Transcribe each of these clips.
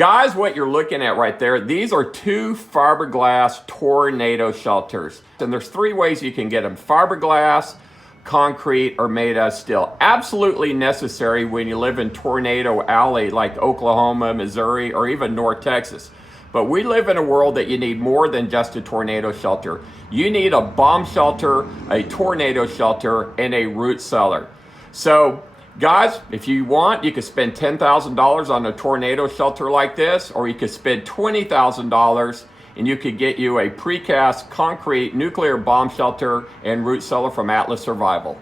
Guys, what you're looking at right there, these are two fiberglass tornado shelters. And there's three ways you can get them: fiberglass, concrete, or made out of steel. Absolutely necessary when you live in Tornado Alley like Oklahoma, Missouri, or even North Texas. But we live in a world that you need more than just a tornado shelter. You need a bomb shelter, a tornado shelter, and a root cellar. So guys, if you want, you could spend $10,000 on a tornado shelter like this, or you could spend $20,000 and you could get you a precast concrete nuclear bomb shelter and root cellar from Atlas Survival.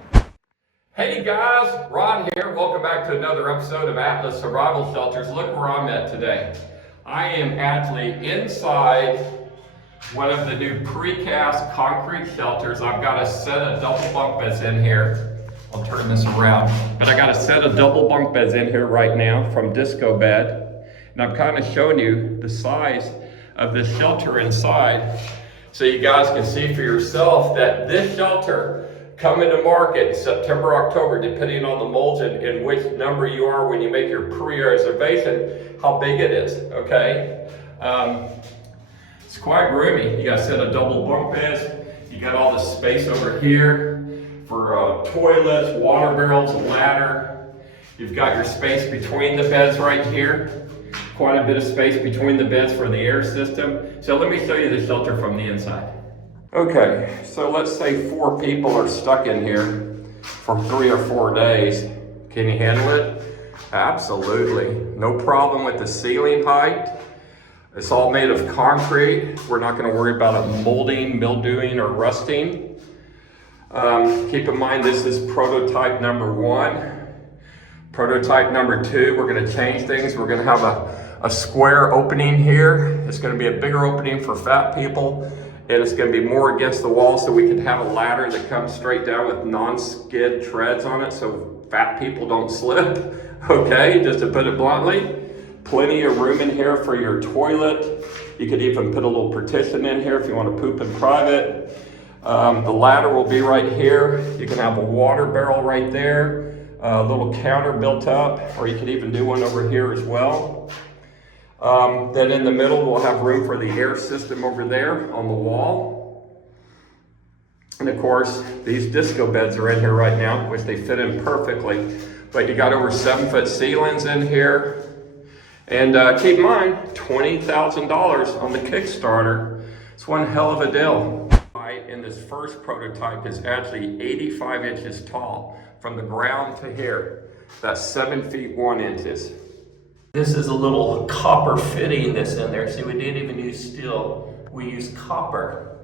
Hey guys, Ron here. Welcome back to another episode of Atlas Survival Shelters. Look where I'm at today. I am actually inside one of the new precast concrete shelters. I've got a set of double bunk beds in here. I'll turn this around. But I got a set of double bunk beds in here right now from Disco Bed. And I'm kind of showing you the size of this shelter inside so you guys can see for yourself that this shelter coming to market in September, October, depending on the molds and which number you are when you make your pre-reservation, how big it is, okay? It's quite roomy. You got a set of double bunk beds. You got all the space over here for toilets, water barrels, a ladder. You've got your space between the beds right here. Quite a bit of space between the beds for the air system. So let me show you the shelter from the inside. Okay, so let's say 4 people are stuck in here for 3 or 4 days. Can you handle it? Absolutely. No problem with the ceiling height. It's all made of concrete. We're not going to worry about it molding, mildewing, or rusting. Keep in mind, this is prototype number 1. Prototype number 2, we're going to change things. We're going to have a square opening here. It's going to be a bigger opening for fat people, and it's going to be more against the wall, so we can have a ladder that comes straight down with non-skid treads on it so fat people don't slip. Okay, just to put it bluntly. Plenty of room in here for your toilet. You could even put a little partition in here if you want to poop in private. The ladder will be right here. You can have a water barrel right there, a little counter built up, or you could even do one over here as well. Then in the middle, we'll have room for the air system over there on the wall. And of course, these disco beds are in here right now, which they fit in perfectly. But you got over 7-foot ceilings in here. And keep in mind, $20,000 on the KickStarter. It's one hell of a deal. In this first prototype is actually 85 inches tall from the ground to here. That's 7 feet 1 inches. This is a little copper fitting that's in there. See, we didn't even use steel. We used copper.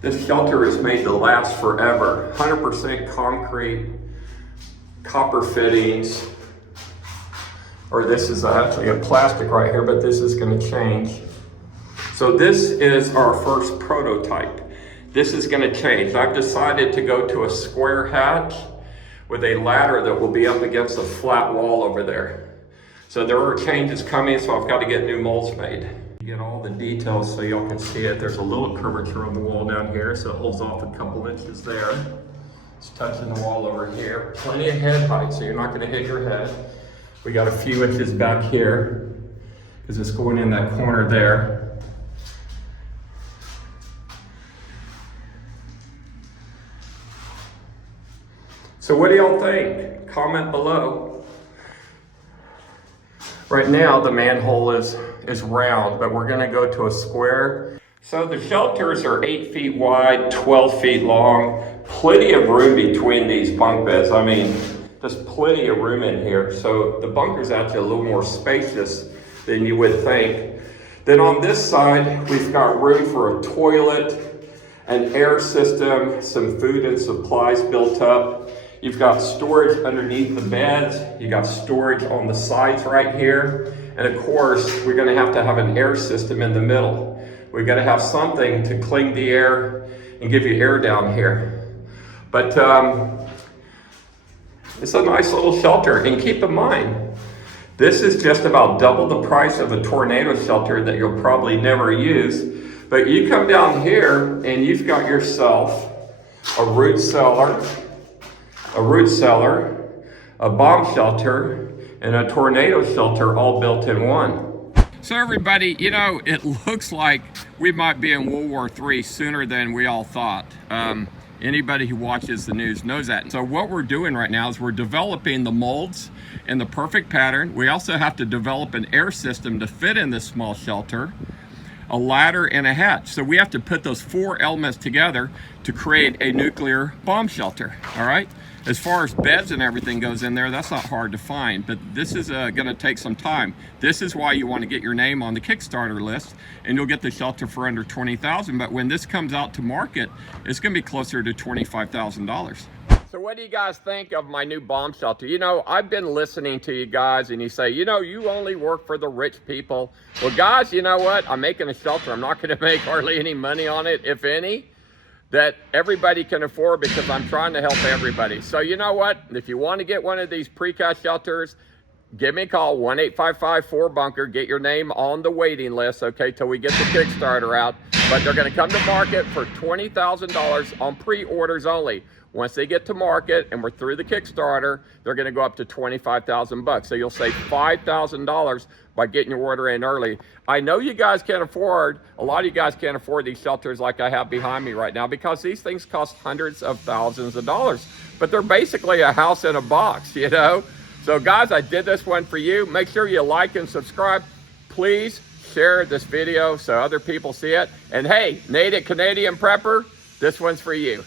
This shelter is made to last forever. 100% concrete, copper fittings. Or this is actually a plastic right here, but this is going to change. So this is our first prototype. This is going to change. I've decided to go to a square hatch with a ladder that will be up against a flat wall over there. So there are changes coming, so I've got to get new molds made. Get all the details so y'all can see it. There's a little curvature on the wall down here, so it holds off a couple inches there. It's touching the wall over here. Plenty of head height, so you're not going to hit your head. We got a few inches back here because it's going in that corner there. So what do y'all think? Comment below. Right now the manhole is round, but we're gonna go to a square. So the shelters are 8 feet wide, 12 feet long. Plenty of room between these bunk beds. I mean, just plenty of room in here. So the bunker's actually a little more spacious than you would think. Then on this side, we've got room for a toilet, an air system, some food and supplies built up. You've got storage underneath the beds. You got storage on the sides right here. And of course, we're gonna have to have an air system in the middle. We've gotta have something to clean the air and give you air down here. But it's a nice little shelter. And keep in mind, this is just about double the price of a tornado shelter that you'll probably never use. But you come down here and you've got yourself a root cellar, a bomb shelter and a tornado shelter all built in one. So everybody, you know, it looks like we might be in World War III sooner than we all thought. Anybody who watches the news knows that. So what we're doing right now is we're developing the molds and the perfect pattern. We also have to develop an air system to fit in this small shelter, a ladder, and a hatch. So we have to put those 4 elements together to create a nuclear bomb shelter, all right? As far as beds and everything goes in there, that's not hard to find, but this is gonna take some time. This is why you wanna get your name on the Kickstarter list, and you'll get the shelter for under $20,000, but when this comes out to market, it's gonna be closer to $25,000. So what do you guys think of my new bomb shelter? You know, I've been listening to you guys, and you say, you know, you only work for the rich people. Well, guys, you know what? I'm making a shelter. I'm not gonna make hardly any money on it, if any, that everybody can afford, because I'm trying to help everybody. So you know what? If you want to get one of these precast shelters, give me a call, 1-855-4-BUNKER. Get your name on the waiting list, okay, till we get the Kickstarter out. But they're going to come to market for $20,000 on pre-orders only. Once they get to market and we're through the Kickstarter, they're going to go up to $25,000. So you'll save $5,000 by getting your order in early. I know you guys can't afford, a lot of you guys can't afford these shelters like I have behind me right now, because these things cost hundreds of thousands of dollars. But they're basically a house in a box, you know? So guys, I did this one for you. Make sure you like and subscribe. Please share this video so other people see it. And hey, Native Canadian Prepper, this one's for you.